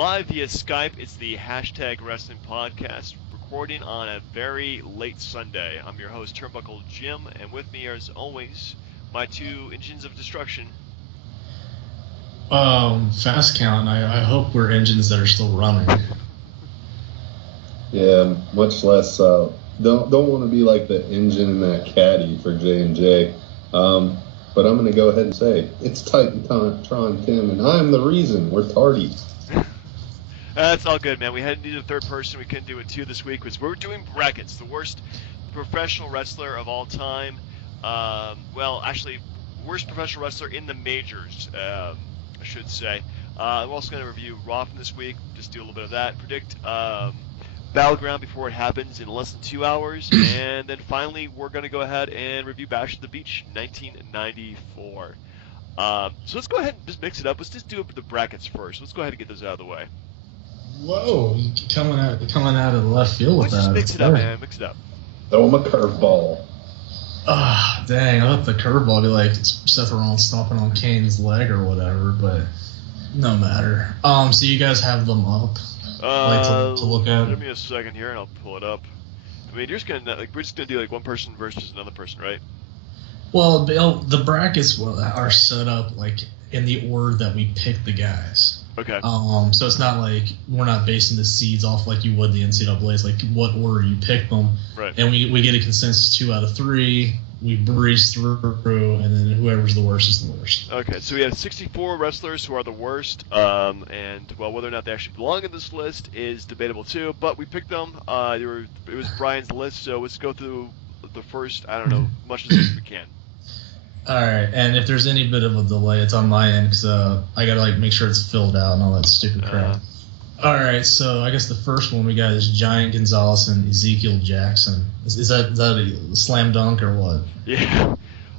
live via Skype. It's the Hashtag Wrestling Podcast, recording on a very late Sunday. I'm your host, Turnbuckle Jim, and with me, as always, my two engines of destruction. Fast count. I hope we're engines that are still running. Yeah, much less. Don't want to be like the engine in that caddy for J&J. But I'm going to go ahead and say it's Titantron Tim, and I'm the reason we're tardy. That's all good, man. We had to do a third person. We couldn't do it two this week because we're doing brackets. The worst professional wrestler of all time. Worst professional wrestler in the majors, I should say. I'm also going to review Raw from this week. Just do a little bit of that. Predict Battleground before it happens in less than 2 hours. And then finally, we're going to go ahead and review Bash at the Beach 1994. So let's go ahead and just mix it up. Let's just do the brackets first. Let's go ahead and get those out of the way. Whoa, coming out of the left field with Let's that. just mix it up, man. Mix it up. Throw him a curveball. Ah, dang, I thought the curveball be like Seth Rollins stomping on Kane's leg or whatever, but no matter. So you guys have them up? To look at? Give me a second here and I'll pull it up. I mean, we're just gonna do like one person versus another person, right? Well, the brackets are set up like in the order that we pick the guys. Okay. So it's not like we're not basing the seeds off like you would the NCAA. It's like what order you pick them. Right. And we get a consensus 2 out of 3. We breeze through, and then whoever's the worst is the worst. Okay, so we have 64 wrestlers who are the worst, and whether or not they actually belong in this list is debatable too. But we picked them. It was Brian's list, so let's go through the first. I don't know, much as we can. All right, and if there's any bit of a delay, it's on my end because I gotta make sure it's filled out and all that stupid crap. All right, so I guess the first one we got is Giant Gonzalez and Ezekiel Jackson. Is that a slam dunk or what? Yeah,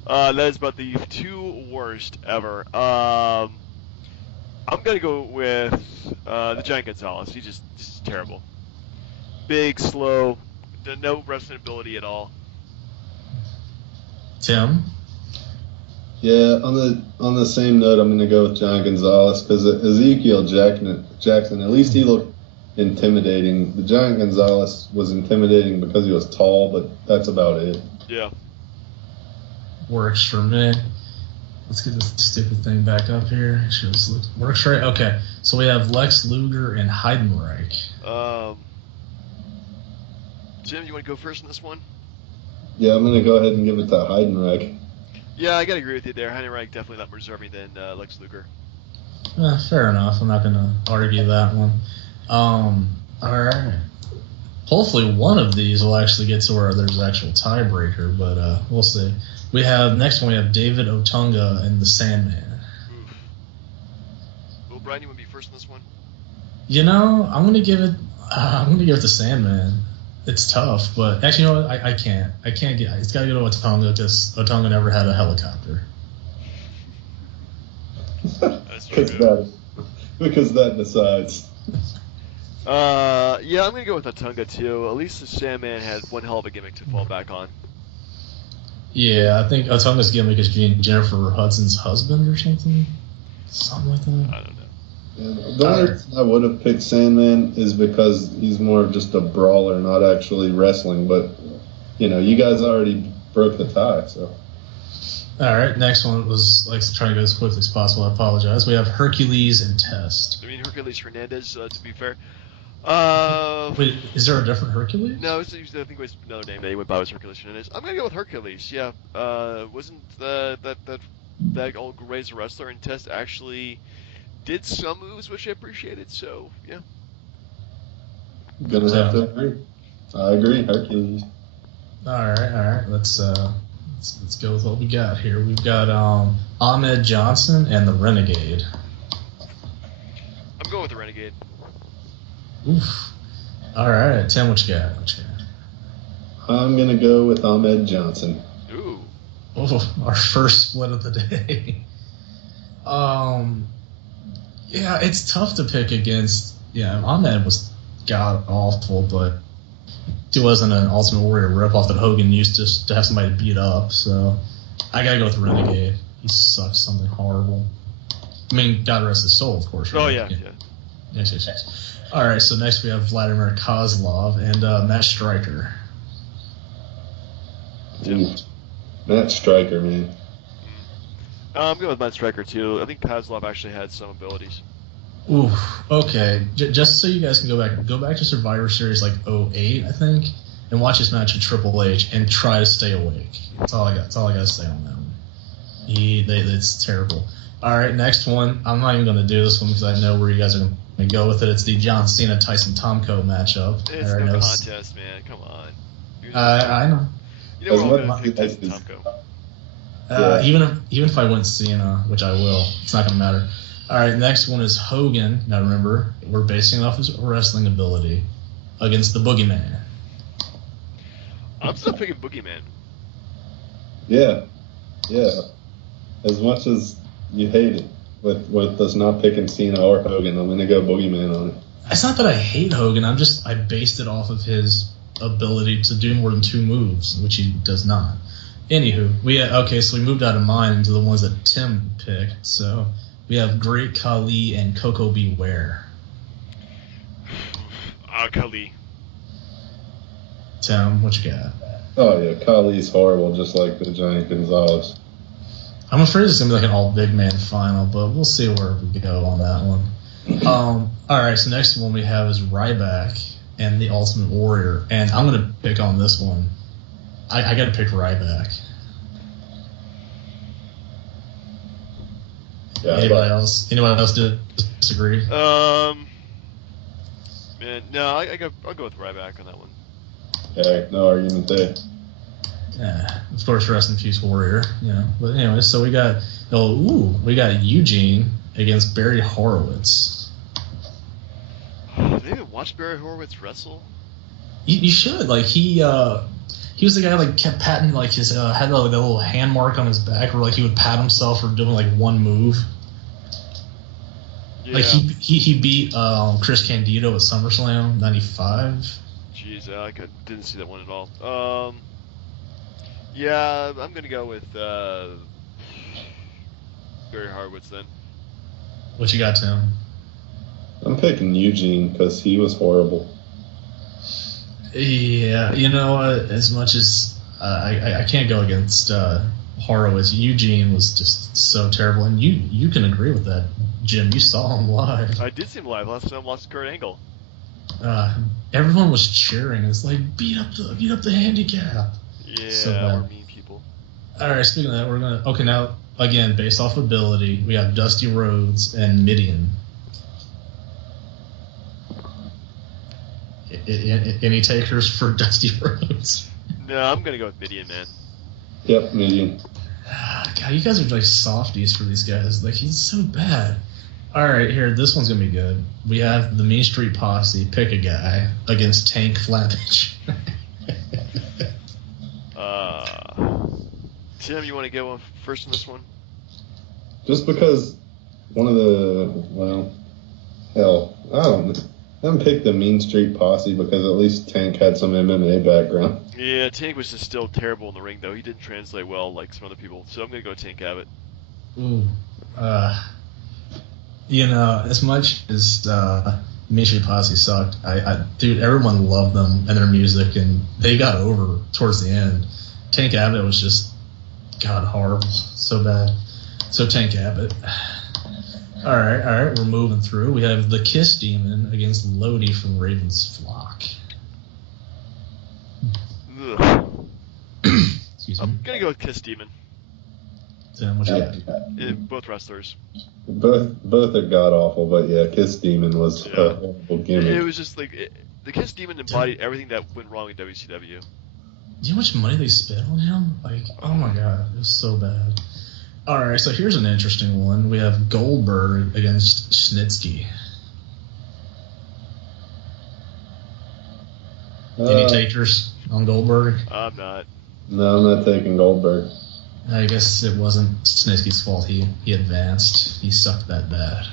that is about the 2 worst ever. I'm gonna go with the Giant Gonzalez. He's just terrible. Big, slow, no wrestling ability at all. Tim? Yeah, on the same note, I'm going to go with Giant Gonzalez because Ezekiel Jackson, at least he looked intimidating. The Giant Gonzalez was intimidating because he was tall, but that's about it. Yeah. Works for me. Let's get this stupid thing back up here. Works right. Okay, so we have Lex Luger and Heidenreich. Jim, you want to go first in this one? Yeah, I'm going to go ahead and give it to Heidenreich. Yeah, I gotta agree with you there. Heidenreich definitely not more deserving than Lex Luger. Fair enough. I'm not gonna argue that one. All right. Hopefully one of these will actually get to where there's an actual tiebreaker, but we'll see. We have David Otunga and the Sandman. Oof. Well, Brian, you want to be first in this one? You know, I'm gonna give it to Sandman. It's tough, but actually, you know what? I can't. It's got to go to Otunga because Otunga never had a helicopter. That's true. Because that decides. Yeah, I'm gonna go with Otunga too. At least the Sandman had one hell of a gimmick to fall back on. Yeah, I think Otunga's gimmick is being Jennifer Hudson's husband or something like that. I don't know. Yeah, the only reason I would have picked Sandman is because he's more of just a brawler, not actually wrestling. But, you guys already broke the tie, so. All right, next one was trying to go as quickly as possible. I apologize. We have Hercules and Test. I mean, Hercules Hernandez, to be fair. Wait, is there a different Hercules? No, I think it was another name that he went by was Hercules Hernandez. I'm gonna go with Hercules. Yeah. Wasn't that old Razor wrestler and Test actually did some moves which I appreciated? So yeah. Gonna have to agree. I agree, Hercules. All right. Let's go with what we got here. We've got Ahmed Johnson and the Renegade. I'm going with the Renegade. Oof. All right, Tim, what you got? I'm gonna go with Ahmed Johnson. Ooh. Oh, our first split of the day. Yeah, it's tough to pick against. Yeah, Ahmed was god awful, but he wasn't an Ultimate Warrior ripoff that Hogan used to have somebody beat up. So I gotta go with Renegade. He sucks something horrible. I mean, God rest his soul, of course. Right? Oh yeah. Yes. All right, so next we have Vladimir Kozlov and Matt Striker. Ooh, Matt Striker, man. I'm going with Matt Striker too. I think Kozlov actually had some abilities. Ooh, okay. Just so you guys can go back to Survivor Series like 08, I think, and watch this match with Triple H and try to stay awake. That's all I got to say on that one. It's terrible. All right, next one. I'm not even going to do this one because I know where you guys are going to go with it. It's the John Cena Tyson Tomko matchup. It's no contest, man. Come on. I know. You know we're all going to pick Tyson Tomko. Even if I win Cena, which I will, it's not going to matter. All right, next one is Hogan. Now remember, we're basing it off his wrestling ability against the Boogeyman. I'm still picking Boogeyman. Yeah. As much as you hate it with us not picking Cena or Hogan, I'm gonna go Boogeyman on it. It's not that I hate Hogan. I based it off of his ability to do more than 2 moves, which he does not. Anywho, so we moved out of mine into the ones that Tim picked. So we have Great Khali and Coco Beware. Khali. Tim, what you got? Oh yeah, Khali's horrible, just like the Giant Gonzalez. I'm afraid it's gonna be like an all big man final, but we'll see where we go on that one. All right, so next one we have is Ryback and the Ultimate Warrior, and I'm gonna pick on this one. I gotta pick Ryback. Yeah, Anybody else disagree? Man, no, I'll go with Ryback on that one. Yeah, no argument there. Yeah, of course, rest in peace, Warrior. But anyway, so we got Eugene against Barry Horowitz. Did you even watch Barry Horowitz wrestle? You should. Like he was the guy like kept patting like his had like a little hand mark on his back where like he would pat himself for doing like one move. Yeah. Like he beat Chris Candido at SummerSlam '95. Jeez, I didn't see that one at all. Yeah, I'm gonna go with Barry Horowitz then. What you got, Tim? I'm picking Eugene because he was horrible. Yeah, you know what? As much as I can't go against Horowitz, Eugene was just so terrible, and you can agree with that, Jim. You saw him live. I did see him live last time. I watched Kurt Angle. Everyone was cheering. It's like beat up the handicap. Yeah, so we're mean people. All right, speaking of that, we're gonna now again based off ability, we have Dusty Rhodes and Mideon. Any takers for Dusty Rhodes? No, I'm gonna go with Mideon, man. Yep, Mideon. God, you guys are like softies for these guys. Like he's so bad. All right, here, this one's gonna be good. We have the Mean Street Posse pick a guy against Tank Flappage. Tim, you want to go first on this one? Just because I haven't picked the Mean Street Posse because at least Tank had some MMA background. Yeah, Tank was just still terrible in the ring, though. He didn't translate well like some other people, so I'm going to go Tank Abbott. Ooh. As much as Mean Street Posse sucked, dude, everyone loved them and their music, and they got over towards the end. Tank Abbott was just, God, horrible. So bad. So Tank Abbott. All right, we're moving through. We have the Kiss Demon against Lodi from Raven's Flock. Excuse me. I'm going to go with Kiss Demon. Tim, what you got? Both wrestlers. Both are god-awful, but yeah, Kiss Demon was a horrible gimmick. It was just like, the Kiss Demon embodied everything that went wrong in WCW. Do you know how much money they spent on him? Like, oh my God, it was so bad. All right, so here's an interesting one. We have Goldberg against Snitsky. Any takers on Goldberg? I'm not. No, I'm not taking Goldberg. I guess it wasn't Snitsky's fault. He advanced. He sucked that bad.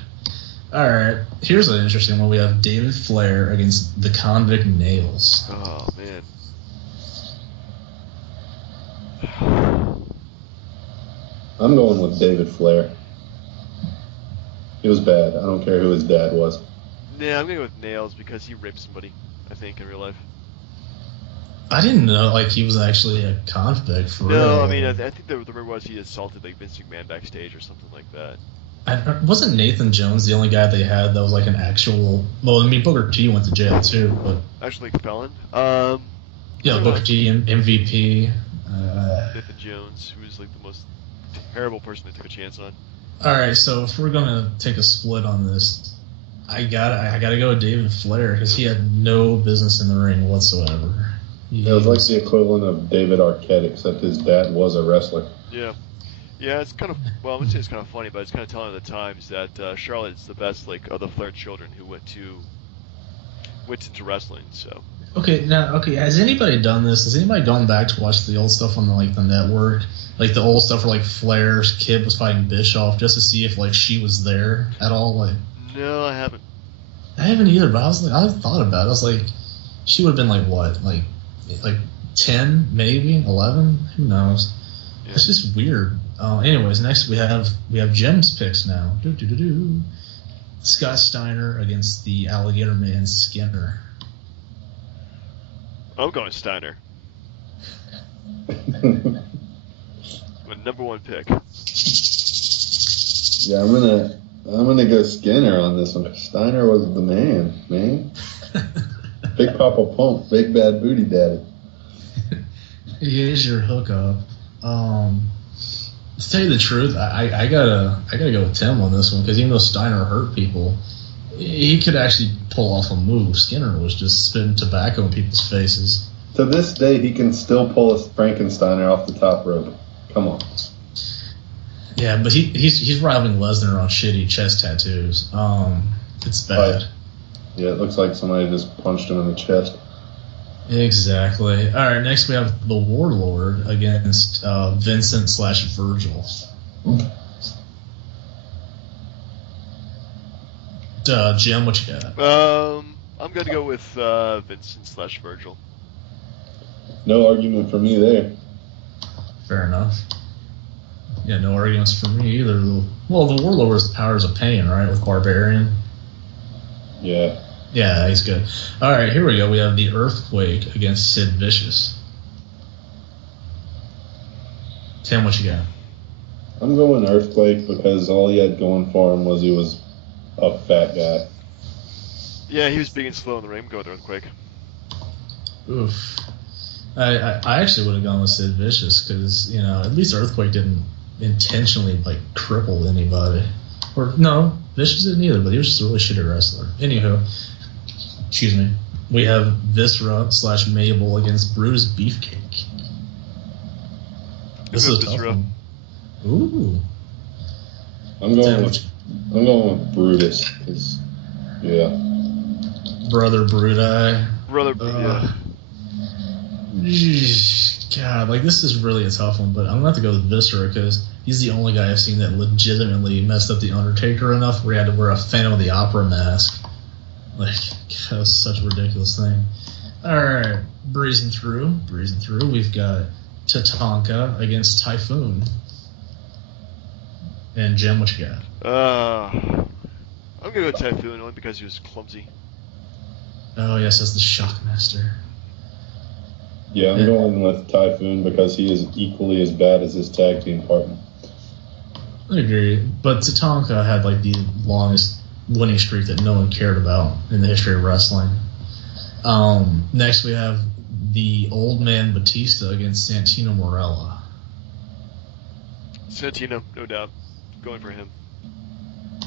All right, here's an interesting one. We have David Flair against the Convict Nails. Oh, man. I'm going with David Flair. He was bad. I don't care who his dad was. Yeah, I'm gonna go with Nails because he raped somebody, I think, in real life. I didn't know like he was actually a convict for No, real. I mean, I think the rumor was he assaulted like Vince McMahon backstage or something like that. Wasn't Nathan Jones the only guy they had that was like an actual? Well, I mean Booker T went to jail too, but Actually, like a felon. yeah, Booker T MVP. Nathan Jones, who was like the most terrible person they took a chance on. All right, so if we're gonna take a split on this, I gotta go with David Flair because he had no business in the ring whatsoever. It was like the equivalent of David Arquette, except his dad was a wrestler. Yeah. Yeah, it's kind of, well, I wouldn't say it's kind of funny, but it's kind of telling the times that Charlotte's the best, like, of the Flair children who went into wrestling, so. Okay, has anybody done this? Has anybody gone back to watch the old stuff on the network? Like the old stuff where like Flair's kid was fighting Bischoff just to see if like she was there at all? Like, no, I haven't. I haven't either, but I thought about it. I was like, she would have been like what? Like 10, maybe 11? Who knows? Yeah. It's just weird. Anyways, next we have Jim's picks now. Scott Steiner against the Alligator Man Skinner. I'm going Steiner. My number one pick. Yeah, I'm gonna go Skinner on this one. Steiner was the man. Big Papa Pump, big bad booty daddy. He is your hookup. To tell you the truth, I gotta go with Tim on this one because even though Steiner hurt people, he could actually pull off a move. Skinner was just spitting tobacco in people's faces. To this day, he can still pull a Frankensteiner off the top rope. Come on. Yeah, but he's rivaling Lesnar on shitty chest tattoos. It's bad. Yeah, it looks like somebody just punched him in the chest. Exactly. All right, next we have the Warlord against Vincent/Virgil. Jim, what you got? I'm gonna go with Vincent/Virgil. No argument for me there. Fair enough. Yeah, no arguments for me either. Well, the Warlord has the powers of pain, right, with Barbarian? Yeah. Yeah, he's good. All right, here we go. We have the Earthquake against Sid Vicious. Tim, what you got? I'm going Earthquake because all he had going for him was he was a fat guy. Yeah, he was big and slow in the ring. Go with Earthquake. Oof. I actually would have gone with Sid Vicious because, at least Earthquake didn't intentionally, cripple anybody. Or, no, Vicious didn't either, but he was just a really shitty wrestler. Anywho, excuse me. We have Viscera/Mabel against Brutus Beefcake. This is a tough one. Ooh. I'm going with Brutus. Yeah. Brother Bruti. Brother Bruti. God, this is really a tough one, but I'm going to have to go with Viscera because he's the only guy I've seen that legitimately messed up The Undertaker enough where he had to wear a Phantom of the Opera mask. That was such a ridiculous thing. Alright, breezing through. We've got Tatanka against Typhoon. And Jim, what you got? I'm going to go with Typhoon only because he was clumsy. Oh, yes, that's the Shockmaster. Yeah, I'm going with Typhoon because he is equally as bad as his tag team partner. I agree, but Tatanka had the longest winning streak that no one cared about in the history of wrestling. Next we have the Old Man Batista against Santino Marella. Santino, no doubt. Going for him.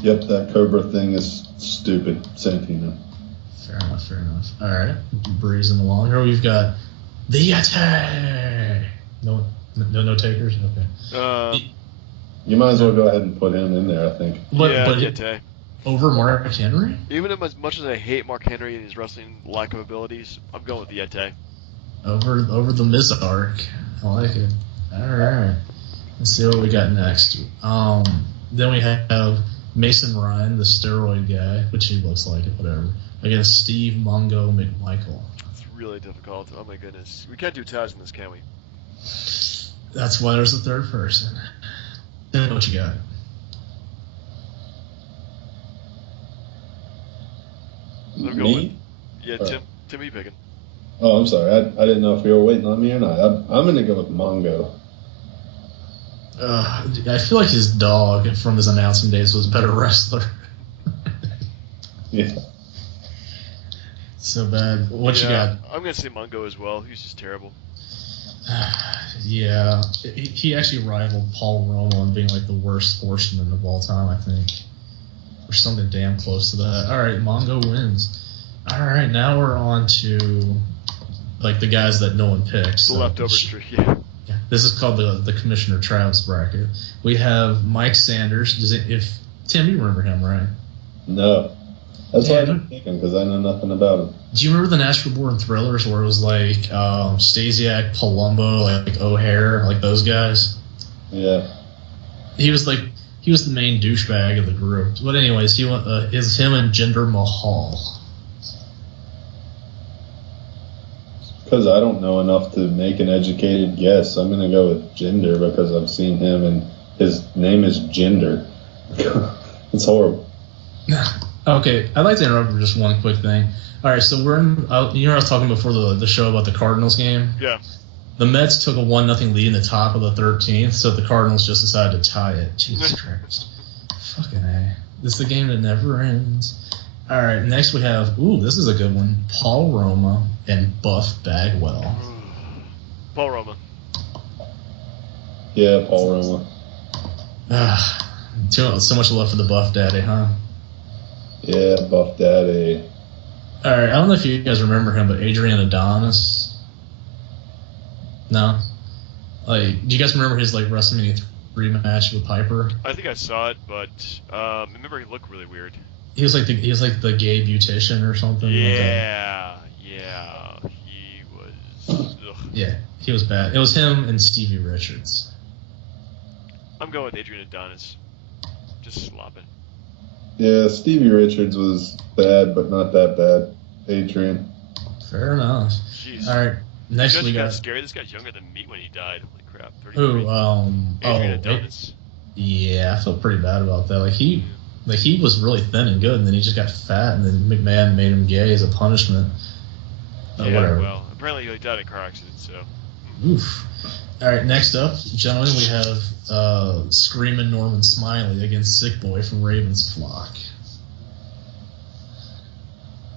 Yep, that Cobra thing is stupid. Santino. Fair enough. All right, breezing along here. We've got the Yeti. No takers. Okay. You might as well go ahead and put him in there, I think. But Yeti. Over Mark Henry? Even as much as I hate Mark Henry and his wrestling lack of abilities, I'm going with the Yeti. Over the Mizark. I like it. All right. Let's see what we got next. Then we have Mason Ryan, the steroid guy, which he looks like it, whatever, against Steve Mongo McMichael. It's really difficult. Oh my goodness. We can't do Taz in this, can we? That's why there's a third person. Then what you got? I'm going Me? with, Or- Tim. Tim, who you picking? Oh, I'm sorry. I didn't know if you were waiting on me or not. I'm going to go with Mongo. I feel like his dog from his announcing days was a better wrestler. Yeah. So bad. What you got? I'm going to say Mungo as well. He's just terrible. Yeah, he actually rivaled Paul Roma on being like the worst horseman of all time, I think, or something damn close to that. All right, Mongo wins. All right, now we're on to like the guys that no one picks. The leftover streak, yeah. Yeah, this is called the Commissioner Travis bracket. We have Mike Sanders. Tim, you remember him, right? No. That's why I Yeah, didn't pick him, because I know nothing about him. Do you remember the Nashville Born Thrillers where it was like Stasiak, Palumbo, like O'Hare, like those guys? Yeah. He was the main douchebag of the group. But anyways, is him and Jinder Mahal. Because I don't know enough to make an educated guess. I'm going to go with Jinder because I've seen him and his name is Jinder. It's horrible. Okay, I'd like to interrupt for just one quick thing. All right, so we're in. I was talking before the show about the Cardinals game. Yeah. The Mets took a 1-0 lead in the top of the 13th, so the Cardinals just decided to tie it. Jesus Christ. Fucking A. This is the game that never ends. All right, next we have, this is a good one, Paul Roma and Buff Bagwell. Paul Roma. Yeah, Paul Roma. So much love for the Buff Daddy, huh? Yeah, Buff Daddy. All right, I don't know if you guys remember him, but Adrian Adonis. No? Like, do you guys remember his, like, WrestleMania 3 match with Piper? I think I saw it, but I remember he looked really weird. He was like the gay beautician or something. Yeah, he was. Ugh. Yeah, he was bad. It was him and Stevie Richards. I'm going with Adrian Adonis. Just slopping. Yeah, Stevie Richards was bad, but not that bad. Adrian. Fair enough. Jeez. All right, next This we guy's got scary. This guy's younger than me when he died. Holy crap. 33. Adrian Adonis. Yeah, I felt pretty bad about that. He was really thin and good, and then he just got fat, and then McMahon made him gay as a punishment. Whatever. Well, apparently he died in a car accident, so. Oof. All right, next up, gentlemen, we have Screaming Norman Smiley against Sick Boy from Raven's Flock.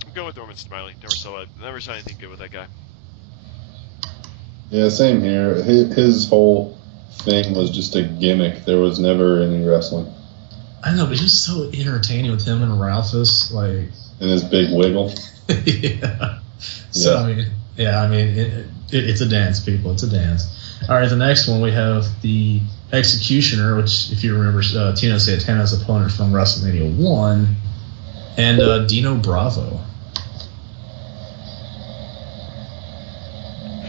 I'm going with Norman Smiley. Never saw anything good with that guy. Yeah, same here. His whole thing was just a gimmick. There was never any wrestling. I know, but he was so entertaining with him and Ralphus, like. And his big wiggle. Yeah. So Yeah. I mean, it's a dance, people. It's a dance. All right, the next one we have the Executioner, which, if you remember, Tino Santana's opponent from WrestleMania 1, and Dino Bravo.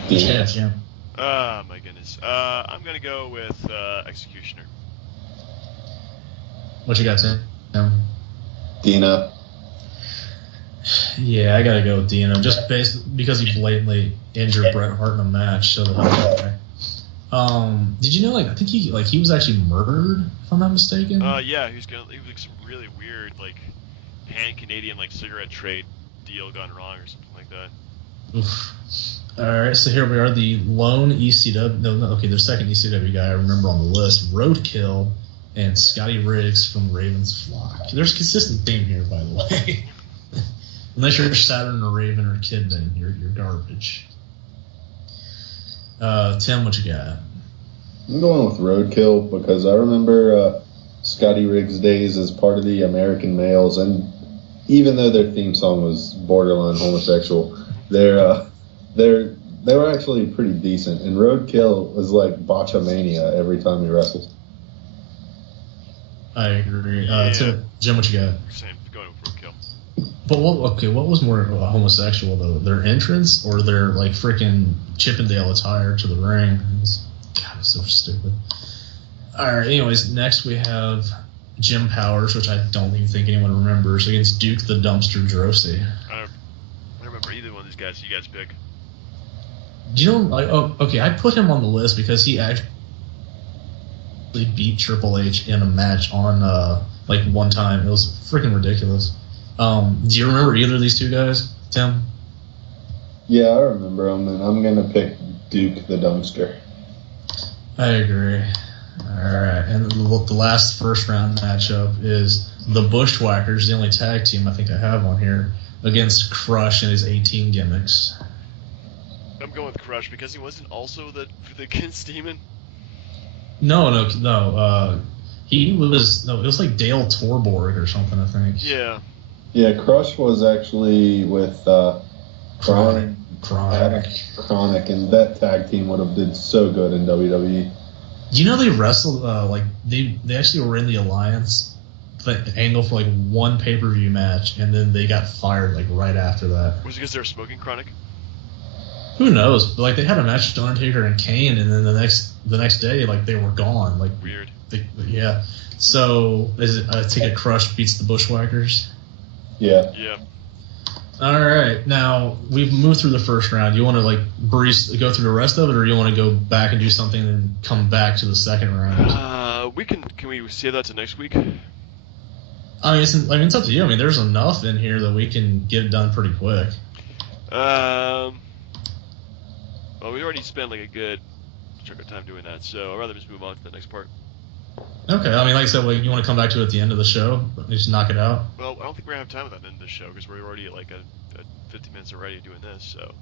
Yeah. Oh, my goodness. I'm going to go with Executioner. What you got, Tim? Dino. Yeah, I gotta go with Dino, just because he blatantly injured Bret Hart in a match. So did you know? I think he was actually murdered, if I'm not mistaken. Yeah, he was some really weird pan-Canadian cigarette trade deal gone wrong or something like that. Oof. All right, so here we are, the lone ECW. The second ECW guy I remember on the list, Roadkill and Scotty Riggs from Raven's Flock. There's a consistent theme here, by the way. Unless you're Saturn or Raven or Kidman, you're garbage. Tim, what you got? I'm going with Roadkill because I remember Scotty Riggs' days as part of the American Males, and even though their theme song was borderline homosexual, they were actually pretty decent. And Roadkill was like botchamania every time he wrestled. I agree. Jim, what you got? Same, going with Roadkill. But what was more homosexual though? Their entrance or their freaking Chippendale attire to the ring? God, it's so stupid. All right. Anyways, next we have Jim Powers, which I don't even think anyone remembers, against Duke the Dumpster Droese. I don't remember either one of these guys. You guys pick. Do you know? I put him on the list because he actually beat Triple H in a match on one time. It was freaking ridiculous. Do you remember either of these two guys, Tim? Yeah, I remember him, and I'm gonna pick Duke the Dumpster. I agree. All right, and the last first round matchup is the Bushwhackers, the only tag team I think I have on here, against Crush and his 18 gimmicks. I'm going with Crush because he wasn't also the against Demon. No. He was it was like Dale Torborg or something, I think. Yeah. Yeah, Crush was actually with Chronic, and that tag team would have did so good in WWE. You know they wrestled they actually were in the Alliance angle for like one pay-per-view match, and then they got fired like right after that. Was it because they were smoking Chronic? Who knows? But, like, they had a match with Undertaker and Kane, and then the next day, like, they were gone. Like, weird. Yeah. So is it? I take it Crush beats the Bushwhackers. Yeah. Yeah. All right. Now we've moved through the first round. You want to go through the rest of it, or you want to go back and do something and come back to the second round? Can we save that to next week? I mean, it's up to you. I mean, there's enough in here that we can get it done pretty quick. Well, we already spent like a good chunk of time doing that, so I'd rather just move on to the next part. Okay. I mean, like I said, you want to come back to it at the end of the show, just knock it out. Well, I don't think we're gonna have time at the end of the show because we're already at like at 50 minutes already doing this. So.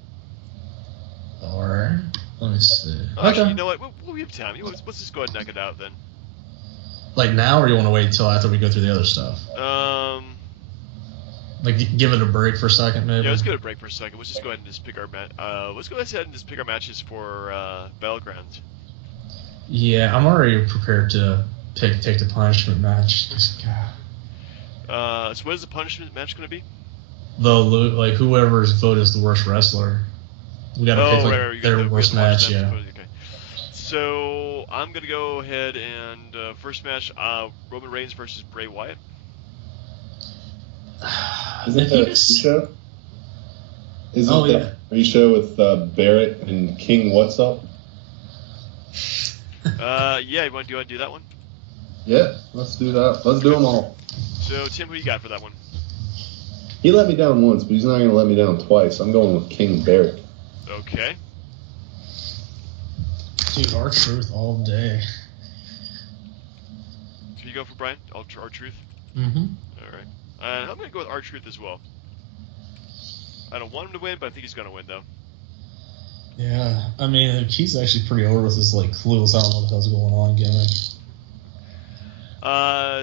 All right. Let me see. Actually, you know what? We have time. Let's just go ahead and knock it out then. Like now, or you want to wait until after we go through the other stuff? Like give it a break for a second, maybe. Yeah, let's give it a break for a second. Let's just go ahead and just pick our let's go ahead and just pick our matches for Battlegrounds. Yeah, I'm already prepared to take the punishment match. So what is the punishment match going to be? Whoever's vote is the worst wrestler. We got to pick their worst match. Yeah. Okay. So I'm going to go ahead and first match Roman Reigns versus Bray Wyatt. Isn't that a pre-show? Isn't that a pre-show with Barrett and King What's Up? Yeah, you want to do that one? Yeah, let's do that. Let's do them all. So, Tim, who you got for that one? He let me down once, but he's not going to let me down twice. I'm going with King Barrett. Okay. Dude, R-Truth all day. So you go for Brian? R-Truth? Mm-hmm. All right. I'm going to go with R-Truth as well. I don't want him to win, but I think he's going to win, though. Yeah, I mean, he's actually pretty over with his, clueless, I don't know what the hell's going on gimmick.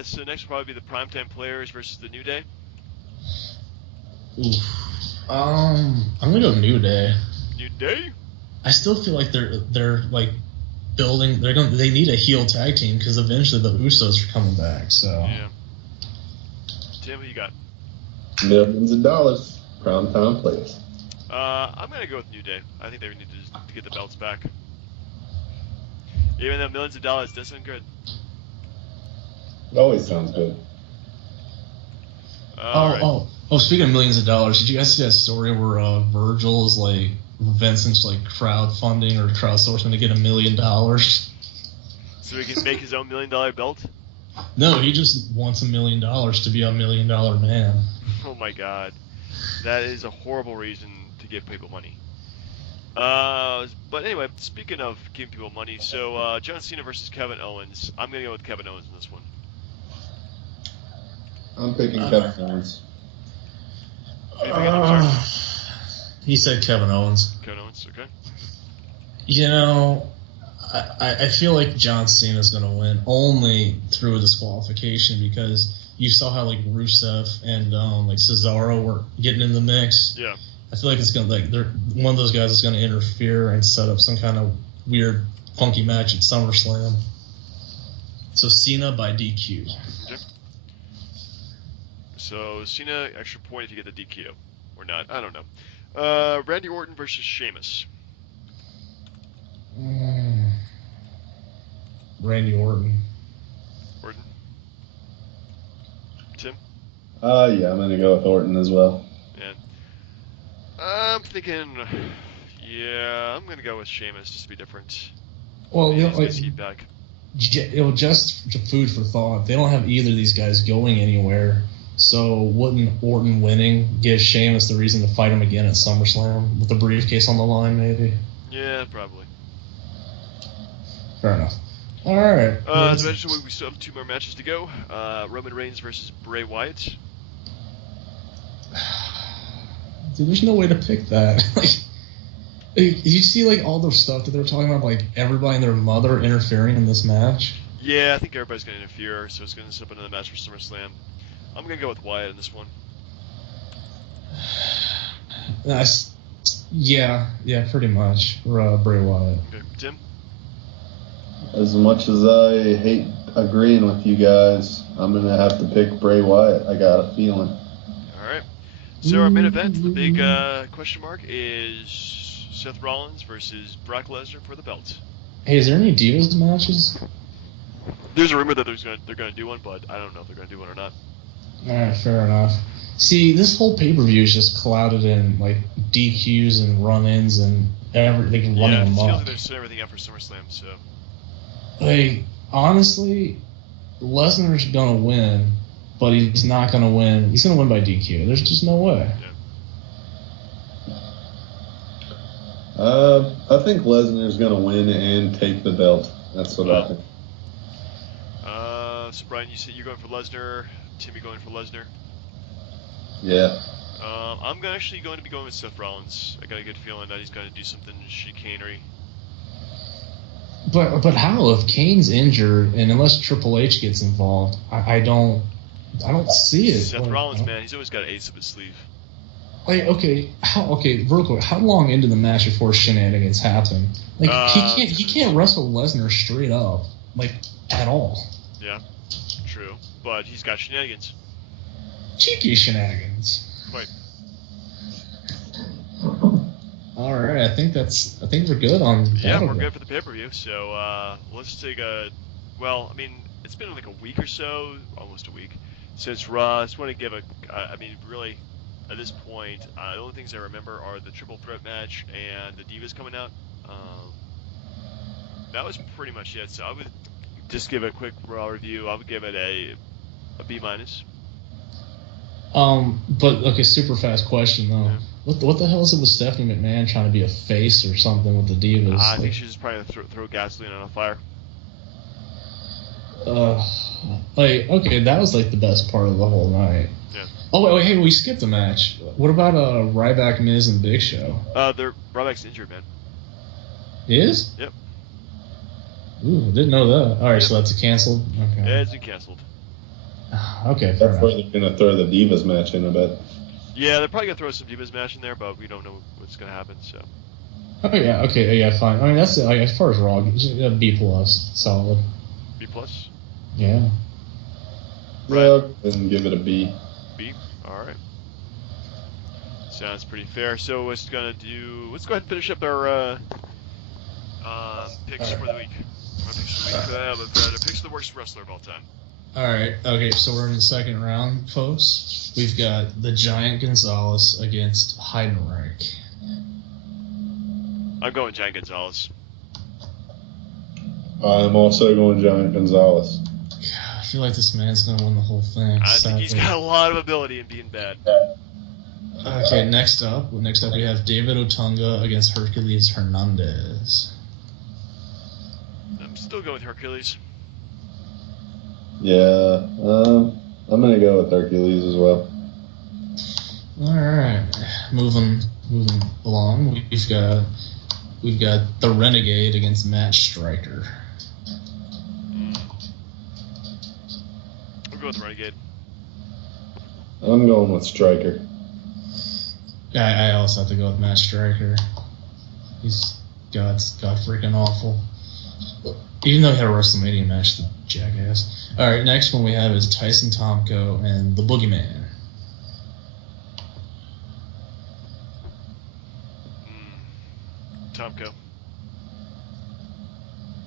So next will probably be the Primetime Players versus the New Day. Oof. I'm gonna go New Day. New Day? I still feel like they're building. They need a heel tag team because eventually the Usos are coming back. So yeah. Tim, what you got? Millions of dollars. Primetime Players. I'm gonna go with New Day. I think they need to get the belts back. Even though millions of dollars does sound good. It always sounds good. Oh, speaking of millions of dollars, did you guys see that story where Virgil is Vincent's crowdfunding or crowdsourcing to get $1 million? So he can make his own $1 million belt? No, he just wants $1 million to be a $1 million man. Oh my god. That is a horrible reason to give people money. But anyway, speaking of giving people money, so John Cena versus Kevin Owens. I'm going to go with Kevin Owens in this one. I'm picking Kevin Owens. He said Kevin Owens. Kevin Owens, okay. You know, I feel like John Cena's going to win only through a disqualification because you saw how Rusev and Cesaro were getting in the mix. Yeah. I feel like it's going to one of those guys is going to interfere and set up some kind of weird, funky match at SummerSlam. So Cena by DQ. Okay. So Cena, extra point if you get the DQ. Or not, I don't know. Randy Orton versus Sheamus. Randy Orton. Orton? Tim? Yeah, I'm going to go with Orton as well. And I'm thinking, yeah, I'm going to go with Sheamus just to be different. Well, back. Just food for thought. They don't have either of these guys going anywhere. So wouldn't Orton winning give Sheamus the reason to fight him again at SummerSlam with the briefcase on the line, maybe? Yeah, probably. Fair enough. All right. As I mentioned, we still have 2 more matches to go. Roman Reigns versus Bray Wyatt. Dude, there's no way to pick that. Did you see like all the stuff that they were talking about, like everybody and their mother interfering in this match? Yeah, I think everybody's going to interfere, so it's going to set up another match for SummerSlam. I'm going to go with Wyatt in this one. Yeah, pretty much. Bray Wyatt. Okay, Tim? As much as I hate agreeing with you guys, I'm going to have to pick Bray Wyatt. I got a feeling. All right. So our main event, the big question mark, is Seth Rollins versus Brock Lesnar for the belt. Hey, is there any Divas matches? There's a rumor that they're going to do one, but I don't know if they're going to do one or not. All right, fair enough. See, this whole pay-per-view is just clouded in like DQs and run-ins and everything running Yeah, it amok. feels like they're setting everything up for SummerSlam, so... Like, honestly, Lesnar's gonna win, but he's not gonna win. He's gonna win by DQ. There's just no way. Yeah. I think Lesnar's going to win and take the belt. That's what I think. So Brian, you said you're going for Lesnar. Timmy going for Lesnar. Yeah. I'm actually going to be going with Seth Rollins. I got a good feeling that he's going to do something chicanery. But how if Kane's injured and unless Triple H gets involved, I don't see it. Seth Rollins, man, he's always got an ace up his sleeve. Like, real quick, how long into the match before shenanigans happen? Like he can't wrestle Lesnar straight up, like at all. Yeah, true. But he's got shenanigans. Cheeky shenanigans. Quite. All right, I think we're good on. Yeah, we're good for the pay-per-view. So let's take a. Well, I mean, it's been like a week or so, almost a week, since Raw. I just want to give a. I mean, really, at this point, the only things I remember are the triple threat match and the Divas coming out. That was pretty much it. So I would just give a quick Raw review. I would give it a B-. But okay, super fast question though. Yeah. What the hell is it with Stephanie McMahon trying to be a face or something with the Divas? I think she's just probably gonna throw gasoline on a fire. Like, okay, that was like the best part of the whole night. Yeah. Oh wait, hey, we skipped a match. What about Ryback, Miz, and Big Show? Ryback's injured, man. He is? Yep. Ooh, didn't know that. All right, Yep. so that's canceled. Okay. Yeah, it's been canceled. Okay, fair That's enough. where they're going to throw the Divas match in, I bet. Yeah, they're probably gonna throw some Divas match in there, but we don't know what's gonna happen. So. Oh yeah, okay, yeah, fine. I mean, that's like, as far as Raw, B+, solid. B+. Yeah. Yeah, and give it a B. B. All right. Sounds pretty fair. So let's go ahead and finish up our picks for the week. Our picks for the week. The picks of the worst wrestler of all time. All right. Okay, so we're in the second round, folks. We've got the Giant Gonzalez against Heidenreich. I'm going Giant Gonzalez. I'm also going Giant Gonzalez. God, I feel like this man's gonna win the whole thing. I think he's got a lot of ability in being bad. Okay, next up we have David Otunga against Hercules Hernandez. I'm still going with Hercules. Yeah, I'm going to go with Hercules as well. All right, moving along. We've got the Renegade against Matt Striker. I'll go with Renegade. I'm going with Striker. I also have to go with Matt Striker. He's God freaking awful. Even though he had a WrestleMania match, the jackass. All right, next one we have is Tyson Tomko and the Boogeyman. Tomko.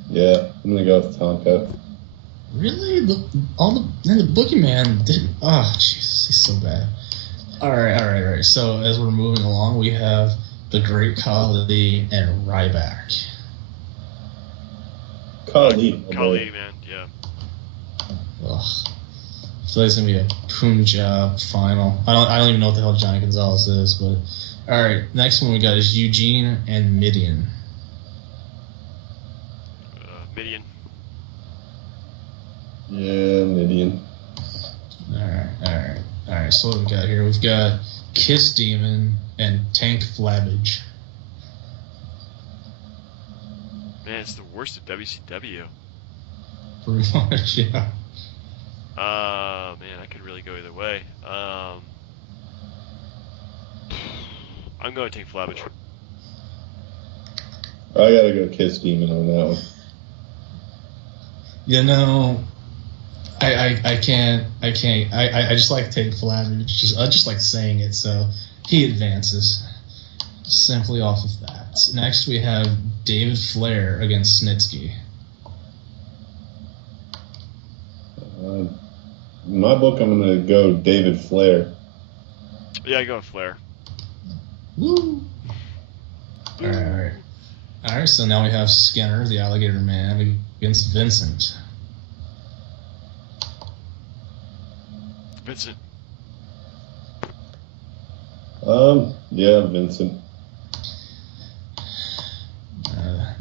Yeah, I'm going to go with Tomko. Really? The Boogeyman didn't. Oh, Jesus, he's so bad. All right. So as we're moving along, we have the Great Khali and Ryback. Khali, man, yeah. Ugh. So it's gonna be a Punjab final. I don't even know what the hell Giant Gonzalez is, but all right. Next one we got is Eugene and Midian. Midian. Yeah, Midian. All right. So what we got here? We've got Kiss Demon and Tank Flabbage. Man, it's the worst of WCW. Pretty much, yeah. Man, I could really go either way. I'm going to take Flabbage. I gotta go Kiss Demon on that one. You know, I can't. I just like Tank Flabbage. I just like saying it. So he advances simply off of that. Next we have David Flair against Snitsky. In my book, I'm going to go David Flair. Yeah, I go with Flair. Woo! All right. So now we have Skinner, the Alligator Man, against Vincent. Vincent. Yeah, Vincent.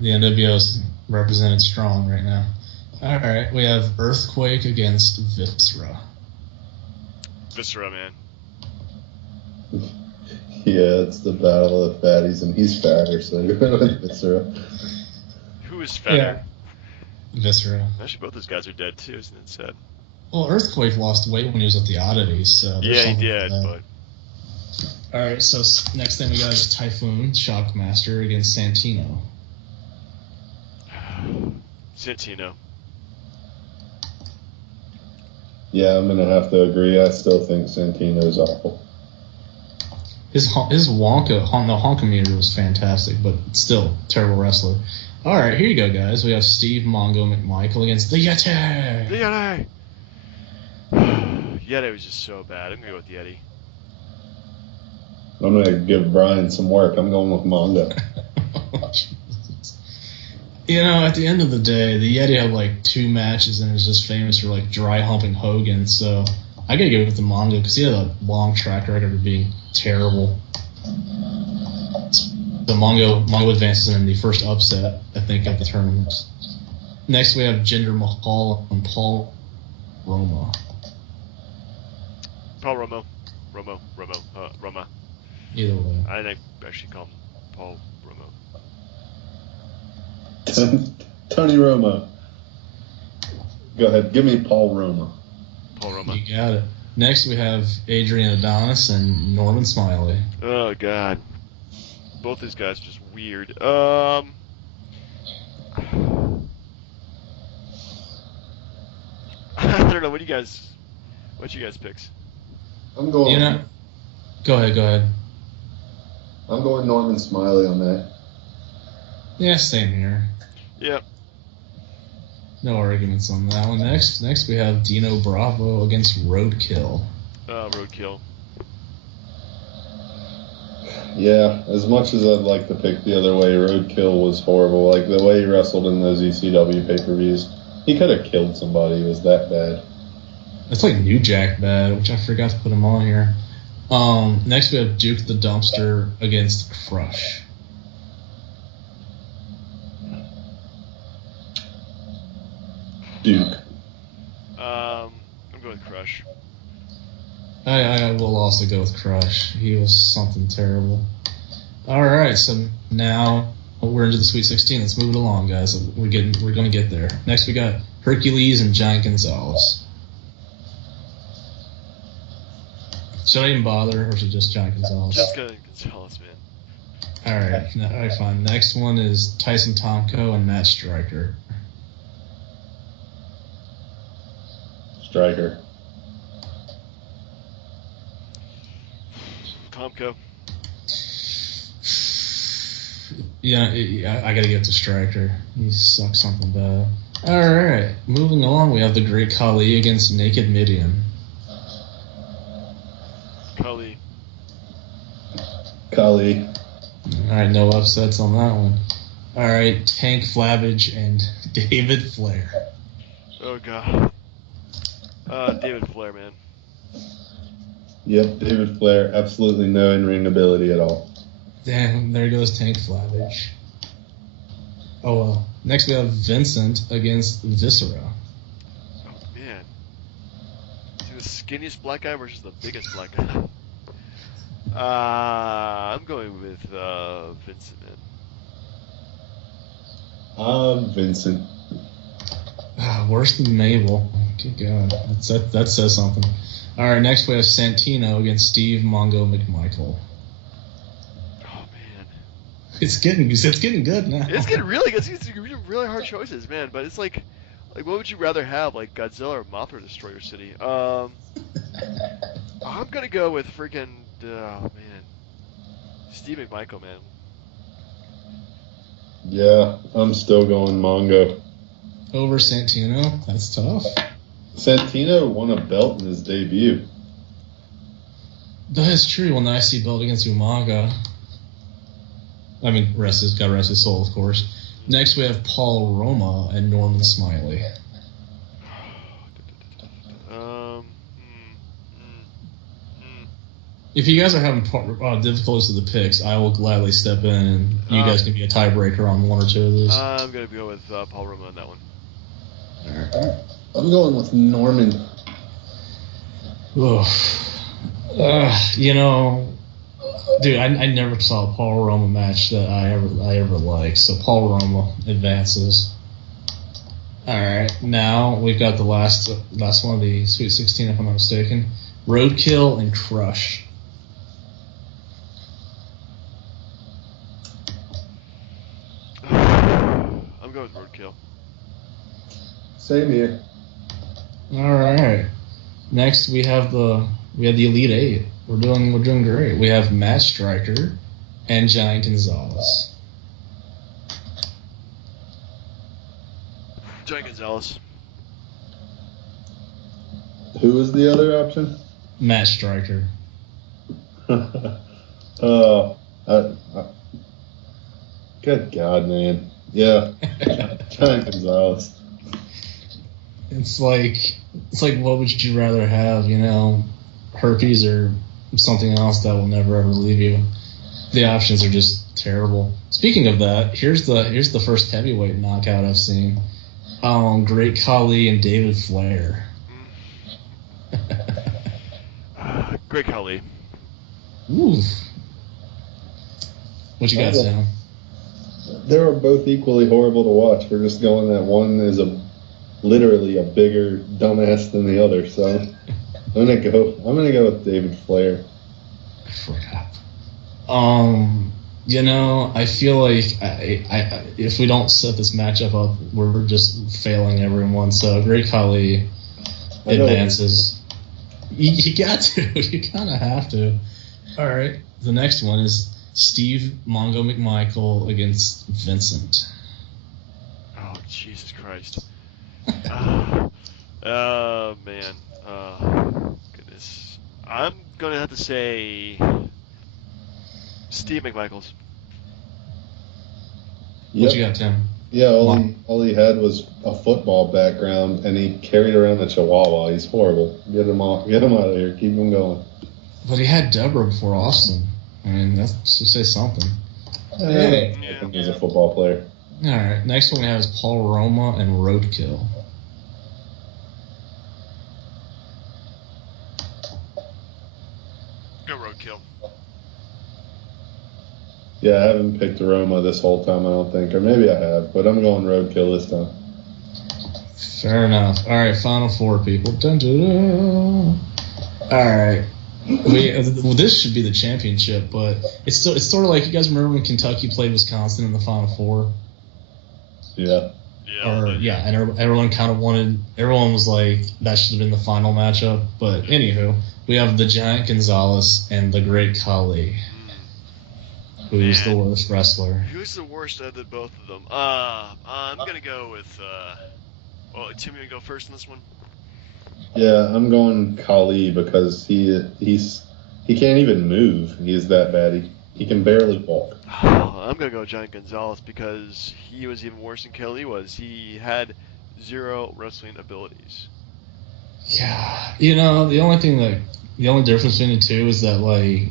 The NWO is represented strong right now. All right, we have Earthquake against Viscera. Viscera, man. Yeah, it's the battle of the fatties, and he's fatter, so you're going with Viscera. Who is fatter? Yeah. Viscera. Actually, both those guys are dead too, isn't it sad? Well, Earthquake lost weight when he was at the Oddities, so Yeah, he did, but... All right, so next thing we got is Typhoon, Shockmaster against Santino. Santino. Yeah, I'm going to have to agree. I still think Santino's awful. His Wonka, the Honkometer was fantastic, but still, terrible wrestler. All right, here you go, guys. We have Steve Mongo McMichael against the Yeti. The Yeti! Yeti was just so bad. I'm going to go with Yeti. I'm going to give Brian some work. I'm going with Mongo. You know, at the end of the day, the Yeti had like 2 matches and is just famous for like dry humping Hogan. So I gotta go with the Mongo because he had a long track record of being terrible. The Mongo advances in the first upset, I think, of the tournament. Next, we have Jinder Mahal and Paul Roma. Paul Roma. Roma. Either way. I think I actually call him Paul Roma. Tony Roma. Go ahead. Give me Paul Roma. Paul Roma. You got it. Next, we have Adrian Adonis and Norman Smiley. Oh, God. Both these guys are just weird. I don't know. What you guys picks? I'm going. You know, go ahead. I'm going Norman Smiley on that. Yeah, same here. Yep. No arguments on that one. Next we have Dino Bravo against Roadkill. Roadkill. Yeah, as much as I'd like to pick the other way, Roadkill was horrible. Like, the way he wrestled in those ECW pay-per-views, he could have killed somebody. It was that bad. It's like New Jack bad, which I forgot to put him on here. Next we have Duke the Dumpster against Crush. Duke. I'm going with Crush. I will also go with Crush. He was something terrible. All right, so now we're into the Sweet 16. Let's move it along, guys. We're going to get there. Next, we got Hercules and Giant Gonzalez. Should I even bother, or should just Giant Gonzalez? Just Giant Gonzalez, man. All right, fine. Next one is Tyson Tomko and Matt Striker. Striker. Tomko. Yeah, I gotta give it to Striker. He sucks something bad. All right, moving along, we have the Great Khali against Naked Midian. Khali. Khali. All right, no upsets on that one. All right, Tank Flabbage and David Flair. Oh, God. David Flair, man. Yep, David Flair, absolutely no in-ring ability at all. Damn, there goes Tank Flavage. Oh well. Next we have Vincent against Viscera. Oh man. See the skinniest black guy versus the biggest black guy. I'm going with Vincent. Vincent. Worse than Mabel. Good God, that says something. All right, next we have Santino against Steve Mongo McMichael. Oh man, it's getting good now. It's getting really good. It's really hard choices, man. But it's like what would you rather have, like Godzilla or Mothra destroy your city? I'm gonna go with freaking Steve McMichael, man. Yeah, I'm still going Mongo. Over Santino? That's tough. Santino won a belt in his debut. That's true. He won the IC belt against Umaga. I mean, God rest his soul, of course. Next, we have Paul Roma and Norman Smiley. If you guys are having difficulties with the picks, I will gladly step in, and you guys can be a tiebreaker on one or two of these. I'm going to go with Paul Roma on that one. All right. I'm going with Norman. Dude, I never saw a Paul Roma match that I ever liked. So Paul Roma advances. All right, now we've got the last one of the Sweet 16, if I'm not mistaken. Roadkill and Crush. I'm going with Roadkill. Same here. All right. Next we have the Elite Eight. We're doing great. We have Matt Striker and Giant Gonzalez. Giant Gonzalez. Who was the other option? Matt Striker. Good God, man. Yeah. Giant Gonzalez. It's like what would you rather have, herpes or something else that will never ever leave you? The options are just terrible. Speaking of that, here's the first heavyweight knockout I've seen. Great Khali and David Flair. Great Khali. Ooh. What you got, Sam? They were both equally horrible to watch. We're just going that one is literally a bigger dumbass than the other. So I'm gonna go with David Flair. Crap. I feel like if we don't set this matchup up, we're just failing everyone. So Great Khali advances. You got to. You kind of have to. All right. The next one is Steve Mongo McMichael against Vincent. Oh, Jesus Christ. Oh, man. Goodness. I'm going to have to say Steve McMichaels. What you got, Tim? Yeah, all he had was a football background, and he carried around a chihuahua. He's horrible. Get him out of here. Keep him going. But he had Deborah before Austin. I mean, that should say something. He's a football player. All right. Next one we have is Paul Roma and Roadkill. Go Roadkill. Yeah, I haven't picked Roma this whole time, I don't think. Or maybe I have, but I'm going Roadkill this time. Fair enough. All right, final four, people. Dun, dun, dun. All right. This should be the championship, but it's sort of like, you guys remember when Kentucky played Wisconsin in the Final Four? Yeah. And everyone kind of everyone was like, that should have been the final matchup. But anywho, we have the Giant Gonzalez and the Great Khali. Who's the worst wrestler? Who's the worst out of both of them? I'm going to go with... Tim, you want to go first on this one? Yeah, I'm going Khali because he can't even move. He's that bad. He can barely walk. I'm going to go Giant Gonzalez because he was even worse than Khali was. He had 0 wrestling abilities. Yeah, the only difference between the two is that like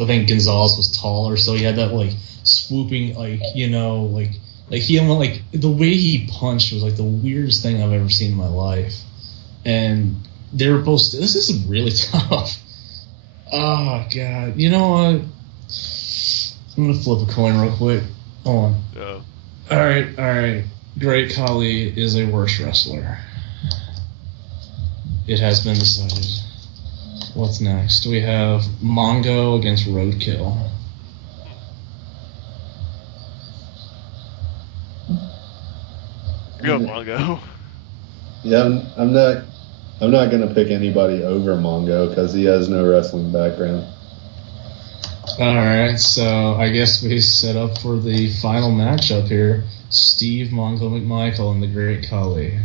I think Gonzalez was taller, so he had that like swooping like he almost like the way he punched was like the weirdest thing I've ever seen in my life, and they were both. This is really tough. Oh god, you know what? I'm gonna flip a coin real quick. Hold on. Oh. All right. Great Khali is a worse wrestler. It has been decided. What's next? We have Mongo against Roadkill. Go Mongo. Yeah, I'm not gonna pick anybody over Mongo because he has no wrestling background. All right, so I guess we set up for the final matchup here: Steve Mongo McMichael and the Great Khali.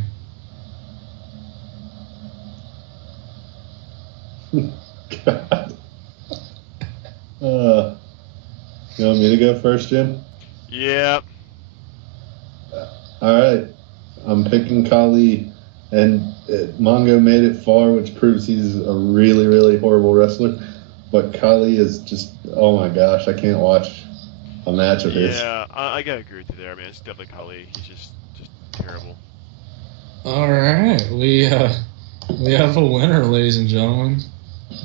God. You want me to go first, Jim? Yeah. All right. I'm picking Khali, and Mongo made it far, which proves he's a really, really horrible wrestler. But Khali is just, oh my gosh, I can't watch a match of his. Yeah, I gotta agree with you there, man. It's definitely Khali. He's just terrible. All right, we have a winner, ladies and gentlemen.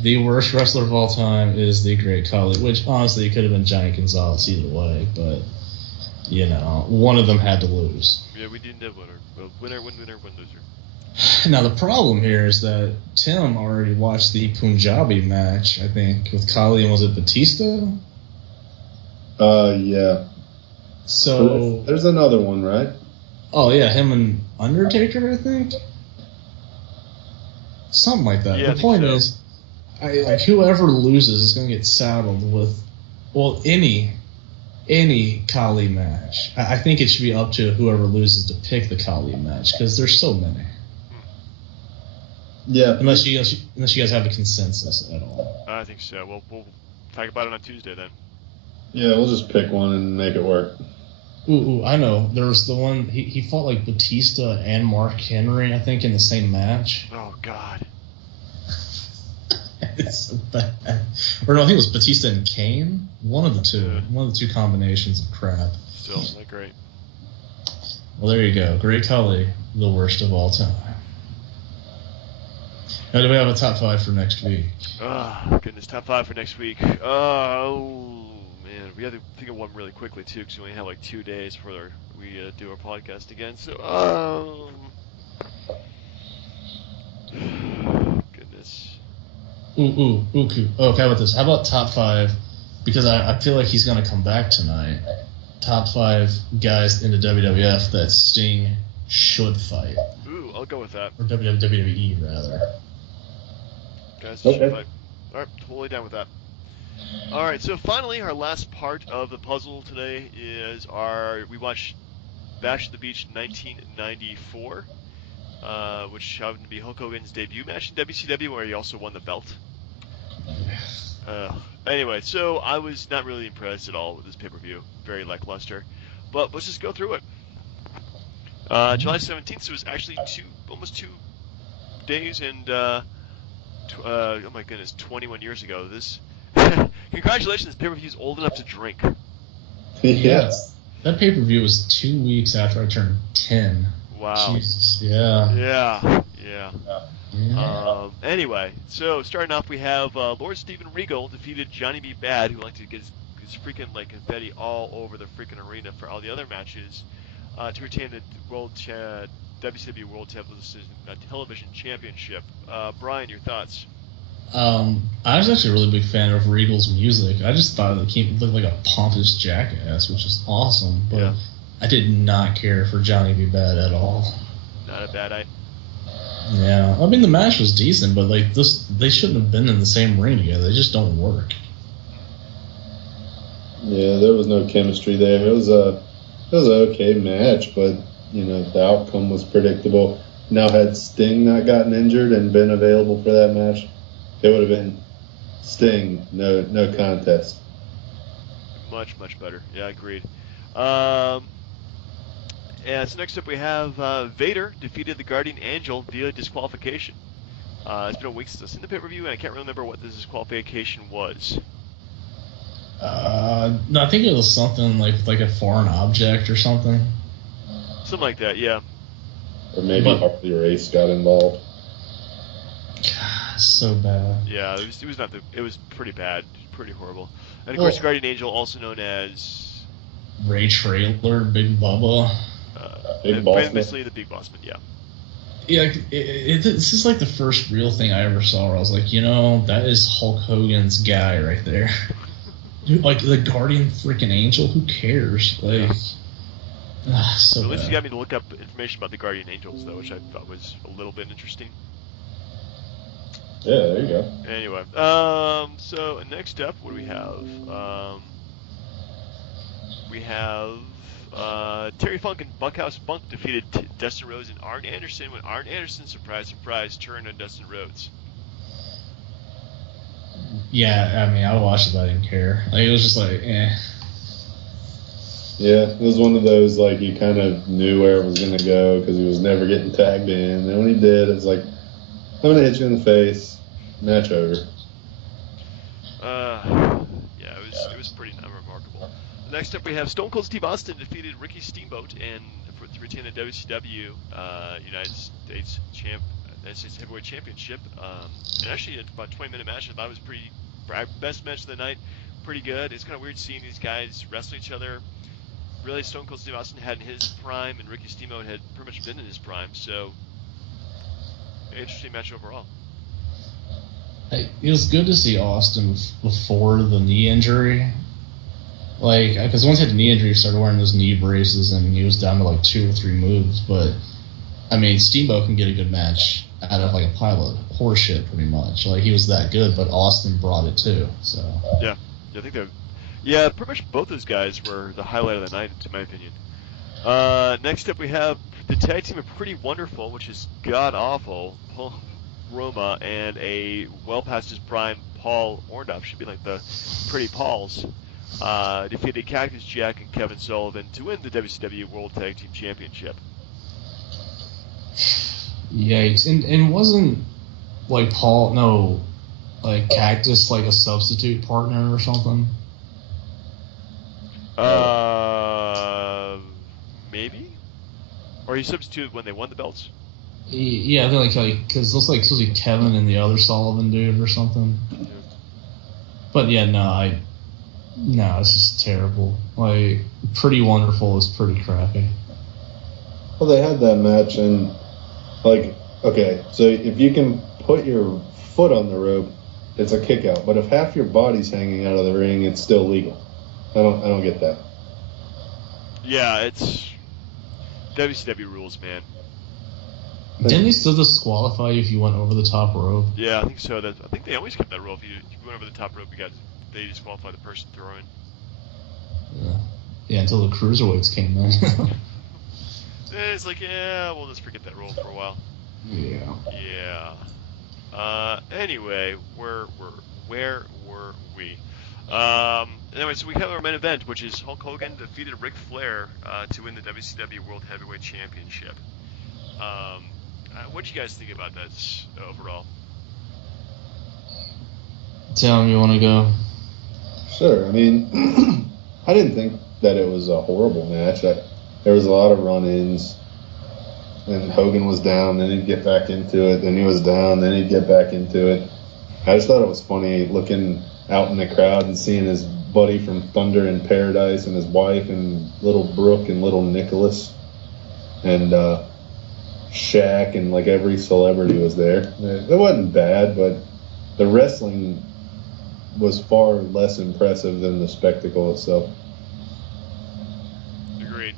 The worst wrestler of all time is the Great Khali, which honestly it could have been Giant Gonzalez either way, but one of them had to lose. Yeah, we didn't have winner. Well, winner, win loser. Now the problem here is that Tim already watched the Punjabi match, I think, with Khali, and was it Batista? Yeah. So there's another one, right? Oh yeah, him and Undertaker, I think. Something like that. Yeah, the point so. is, whoever loses is going to get saddled with, any Khali match. I think it should be up to whoever loses to pick the Khali match because there's so many. Yeah. Unless you guys have a consensus at all. I think so. We'll talk about it on Tuesday then. Yeah, we'll just pick one and make it work. Ooh, I know. There was the one he fought like Batista and Mark Henry, I think, in the same match. Oh God. It's so bad. Or no, I think it was Batista and Kane. One of the two. Yeah. One of the two combinations of crap. Still, not great. Well, there you go. Great Khali, the worst of all time. Now, do we have a top 5 for next week? Oh, goodness. Top 5 for next week. Oh, man. We have to think of one really quickly, too, because we only have like 2 days before we do our podcast again. So, goodness. Ooh. Okay, how about this? How about top 5? Because I feel like he's going to come back tonight. Top 5 guys in the WWF that Sting should fight. Ooh, I'll go with that. Or WWE, rather. Guys, Okay. should fight. All right, totally down with that. All right, so finally, our last part of the puzzle today is we watched Bash at the Beach 1994, which happened to be Hulk Hogan's debut match in WCW, where he also won the belt. Anyway, so I was not really impressed at all with this pay-per-view. Very lackluster. But let's just go through it. July 17th, so it was actually almost 2 days and, oh my goodness, 21 years ago. This, congratulations, pay-per-view's old enough to drink. Yes. That pay-per-view was 2 weeks after I turned 10. Wow. Jesus, yeah. Yeah. Yeah. Anyway, so starting off, we have Lord Steven Regal defeated Johnny B. Bad, who liked to get his freaking like confetti all over the freaking arena for all the other matches, to retain the WCW World Television Championship. Brian, your thoughts? I was actually a really big fan of Regal's music. I just thought he looked like a pompous jackass, which is awesome. But Yeah. I did not care for Johnny B. Bad at all. Not a bad idea. Yeah, I mean the match was decent, but like they shouldn't have been in the same ring together. They just don't work. Yeah, there was no chemistry there. It was an okay match, but the outcome was predictable. Now, had Sting not gotten injured and been available for that match, it would have been Sting, no contest. Much better. Yeah, agreed. And so next up we have Vader defeated the Guardian Angel via disqualification. It's been a week since I've seen the pay-per-view, and I can't remember what this disqualification was. No, I think it was something like a foreign object or something. Something like that, yeah. Or maybe Harley Race got involved. God, so bad. Yeah, it was pretty bad, pretty horrible. And of course, Guardian Angel, also known as Ray Trailer, Big Bubba. Big Boss. Famously the Big Boss, but yeah. Yeah, this is like the first real thing I ever saw where I was like, that is Hulk Hogan's guy right there. Dude, like the Guardian freaking Angel, who cares? Like, so At least bad. you got me to look up information about the Guardian Angels, though, which I thought was a little bit interesting. Yeah, there you go. Anyway, so next up, what do we have? We have Terry Funk and Bunkhouse Bunk defeated Dustin Rhodes and Arn Anderson when Arn Anderson, surprise, surprise, turned on Dustin Rhodes. Yeah, I mean, I watched it, but I didn't care. Like, it was just like, eh. Yeah, it was one of those, like, you kind of knew where it was going to go because he was never getting tagged in. And when he did, it's like, I'm going to hit you in the face. Match over. Yeah, it was pretty unremarkable. Next up, we have Stone Cold Steve Austin defeated Ricky Steamboat to retain the WCW United States Heavyweight Championship. And actually, about a 20-minute match. I thought it was pretty best match of the night. Pretty good. It's kind of weird seeing these guys wrestle each other. Really, Stone Cold Steve Austin had in his prime, and Ricky Steamboat had pretty much been in his prime. So, interesting match overall. It was good to see Austin before the knee injury. Like, because once he had the knee injury, he started wearing those knee braces, and he was down to like 2 or 3 moves. But, I mean, Steamboat can get a good match out of like a pile of horseshit, pretty much. Like, he was that good, but Austin brought it too. So yeah, I think pretty much both those guys were the highlight of the night, in my opinion. Next up, we have the tag team of Pretty Wonderful, which is god awful. Roma and a well past his prime Paul Orndorff, should be like the Pretty Pauls, defeated Cactus Jack and Kevin Sullivan to win the WCW World Tag Team Championship. yikes! And wasn't like Cactus like a substitute partner or something? Maybe, or he substituted when they won the belts. Yeah, I think because it looks like it's supposed to be Kevin and the other Sullivan dude or something. Yeah. But yeah, it's just terrible. Like, Pretty Wonderful is pretty crappy. Well, they had that match, and, like, okay, so if you can put your foot on the rope, it's a kick out. But if half your body's hanging out of the ring, it's still legal. I don't get that. Yeah, it's WCW rules, man. Didn't they still disqualify you if you went over the top rope? Yeah, I think so. I think they always kept that rule. If you went over the top rope, they disqualify the person throwing. Yeah, until the cruiserweights came in. It's like, yeah, we'll just forget that rule for a while. Yeah. Yeah. Anyway, where were we? Anyway, so we have our main event, which is Hulk Hogan defeated Ric Flair to win the WCW World Heavyweight Championship. What do you guys think about that overall? Tell me, you want to go? Sure. I mean, I didn't think that it was a horrible match. There was a lot of run-ins, and Hogan was down, then he'd get back into it, then he was down, then he'd get back into it. I just thought it was funny looking out in the crowd and seeing his buddy from Thunder in Paradise and his wife and little Brooke and little Nicholas and Shaq and like every celebrity was there. It wasn't bad, but the wrestling was far less impressive than the spectacle itself. Agreed.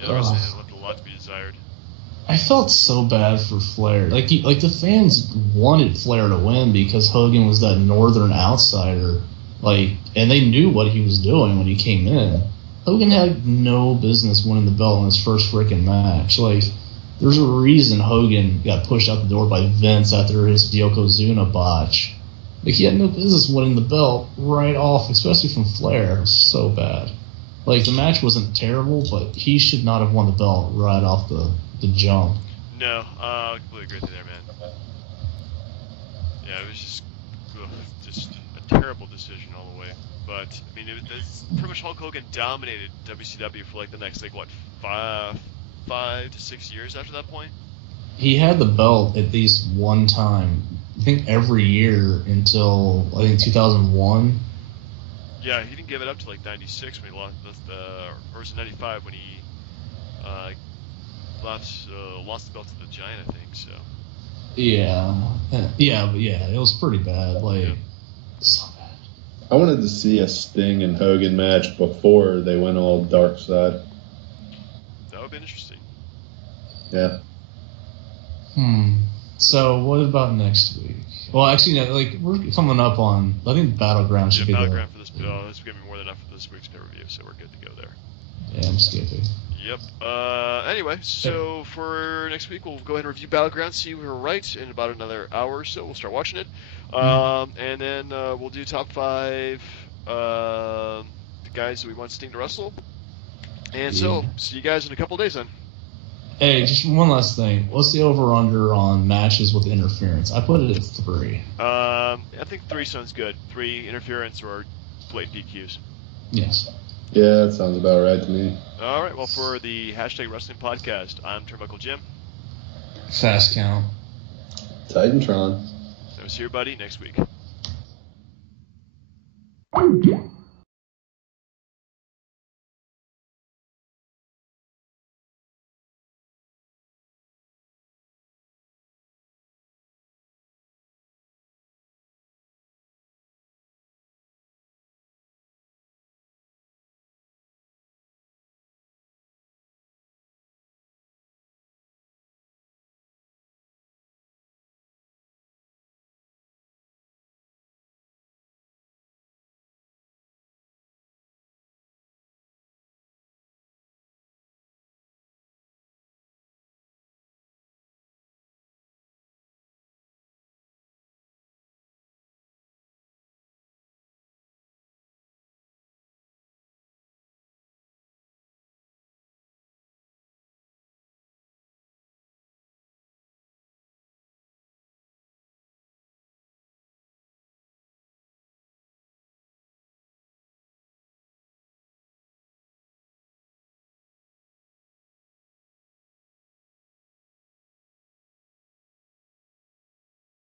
Yeah, the wrestling had left a lot to be desired. I felt so bad for Flair. Like the fans wanted Flair to win because Hogan was that northern outsider. Like, and they knew what he was doing when he came in. Hogan had no business winning the belt in his first freaking match. Like, there's a reason Hogan got pushed out the door by Vince after his Yokozuna botch. Like, he had no business winning the belt right off, especially from Flair. It was so bad. Like, the match wasn't terrible, but he should not have won the belt right off the jump. No, I completely agree with you there, man. Yeah, it was just a terrible decision all the way. But I mean, it's pretty much Hulk Hogan dominated WCW for like the next 5 to 6 years after that point. He had the belt at least one time, I think every year until I think 2001. Yeah, he didn't give it up to like 96 when he lost or was it 95 when he lost the belt to the Giant, I think. So. Yeah, it was pretty bad. So bad. I wanted to see a Sting and Hogan match before they went all dark side. That would be interesting. Yeah. So what about next week? Well, actually, no, we're coming up on. I think Battleground should be Battleground for this. This is gonna be more than enough for this week's pay-per-view, so we're good to go there. Yeah, I'm skipping. Yep. Anyway, so for next week, we'll go ahead and review Battleground, see if we were right. In about another hour or so, we'll start watching it. And then we'll do top 5 the guys that we want Sting to wrestle. And so, see you guys in a couple days then. Hey, just one last thing. What's the over-under on matches with interference? I put it at 3. I think 3 sounds good. 3 interference or blatant DQs. Yes. Yeah, that sounds about right to me. All right. Well, for the #Wrestling Podcast, I'm Turnbuckle Jim. Fast count. Titantron. I was here, buddy. Next week.